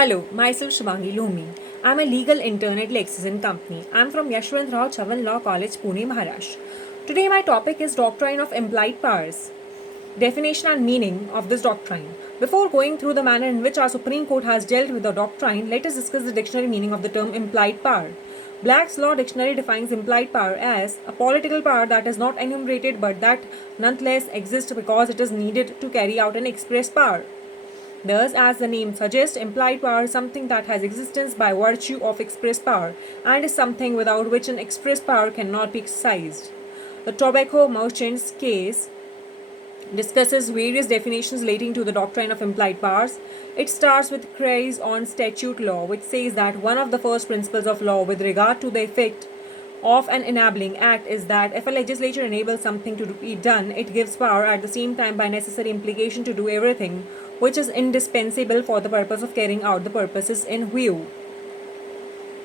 Hello, myself Shivangi Lomi. I'm a legal intern at Lexis & Company. I'm from Yashwant Rao Chavan Law College, Pune, Maharashtra. Today my topic is Doctrine of Implied Powers. Definition and meaning of this doctrine. Before going through the manner in which our Supreme Court has dealt with the doctrine, let us discuss the dictionary meaning of the term implied power. Black's Law Dictionary defines implied power as a political power that is not enumerated but that nonetheless exists because it is needed to carry out an express power. Thus, as the name suggests, implied power is something that has existence by virtue of express power and is something without which an express power cannot be exercised. The tobacco merchant's case discusses various definitions relating to the doctrine of implied powers. It starts with Crey's on statute law, which says that one of the first principles of law with regard to the effect of an enabling act is that if a legislature enables something to be done, it gives power at the same time by necessary implication to do everything which is indispensable for the purpose of carrying out the purposes in view.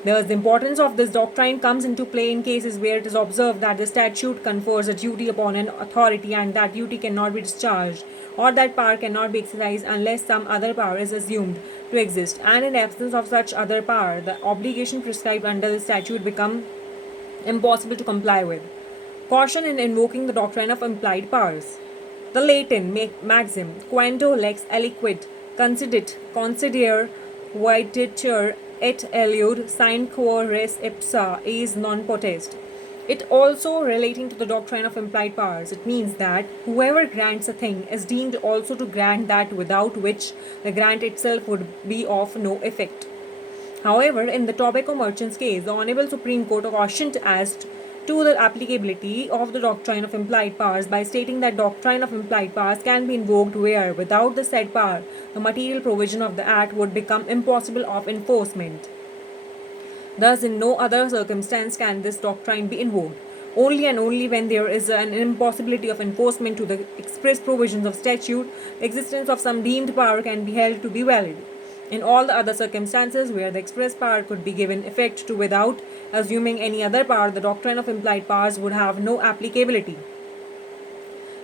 Thus, the importance of this doctrine comes into play in cases where it is observed that the statute confers a duty upon an authority and that duty cannot be discharged or that power cannot be exercised unless some other power is assumed to exist, and in absence of such other power, the obligation prescribed under the statute becomes impossible to comply with. Caution in invoking the doctrine of implied powers. The Latin maxim, quando lex aliquid consider videtur et elude sine quo res ipsa is non potest. It also relating to the doctrine of implied powers. It means that whoever grants a thing is deemed also to grant that without which the grant itself would be of no effect. However, in the tobacco merchant's case, the Honorable Supreme Court cautioned as to the applicability of the doctrine of implied powers by stating that doctrine of implied powers can be invoked where, without the said power, the material provision of the act would become impossible of enforcement. Thus, in no other circumstance can this doctrine be invoked. Only and only when there is an impossibility of enforcement to the express provisions of statute, the existence of some deemed power can be held to be valid. In all the other circumstances where the express power could be given effect to without assuming any other power, the doctrine of implied powers would have no applicability.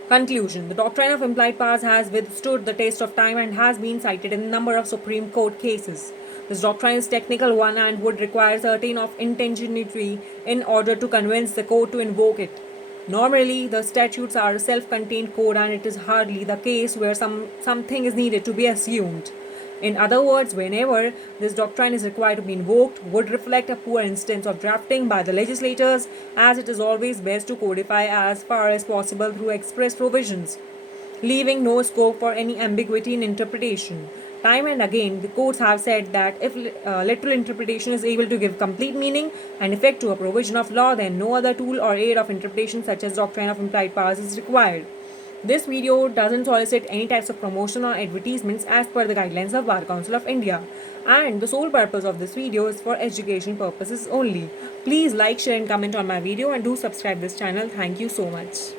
Conclusion. The doctrine of implied powers has withstood the test of time and has been cited in a number of Supreme Court cases. This doctrine is technical one and would require certain of intentionality in order to convince the court to invoke it. Normally, the statutes are a self-contained code and it is hardly the case where something is needed to be assumed. In other words, whenever this doctrine is required to be invoked, would reflect a poor instance of drafting by the legislators, as it is always best to codify as far as possible through express provisions, leaving no scope for any ambiguity in interpretation. Time and again, the courts have said that if literal interpretation is able to give complete meaning and effect to a provision of law, then no other tool or aid of interpretation such as doctrine of implied powers is required. This video doesn't solicit any types of promotion or advertisements as per the guidelines of Bar Council of India, and the sole purpose of this video is for education purposes only. Please like, share and comment on my video and do subscribe this channel. Thank you so much.